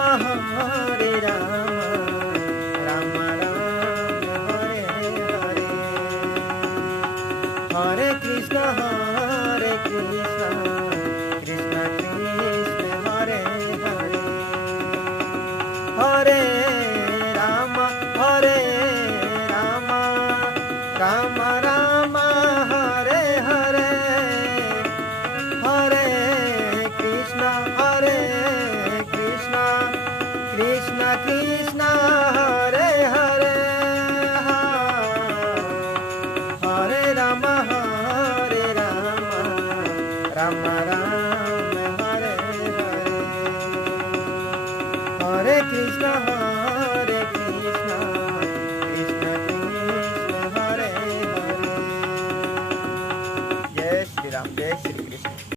Hare Ram Ram Ram Hare Hare. Hare Krishna Krishna Krishna Hare Hare. Hare Ram Ram Ram Hare Hare. Hare Krishna Krishna Krishna Hare Hare. Hare Ram Ram Ram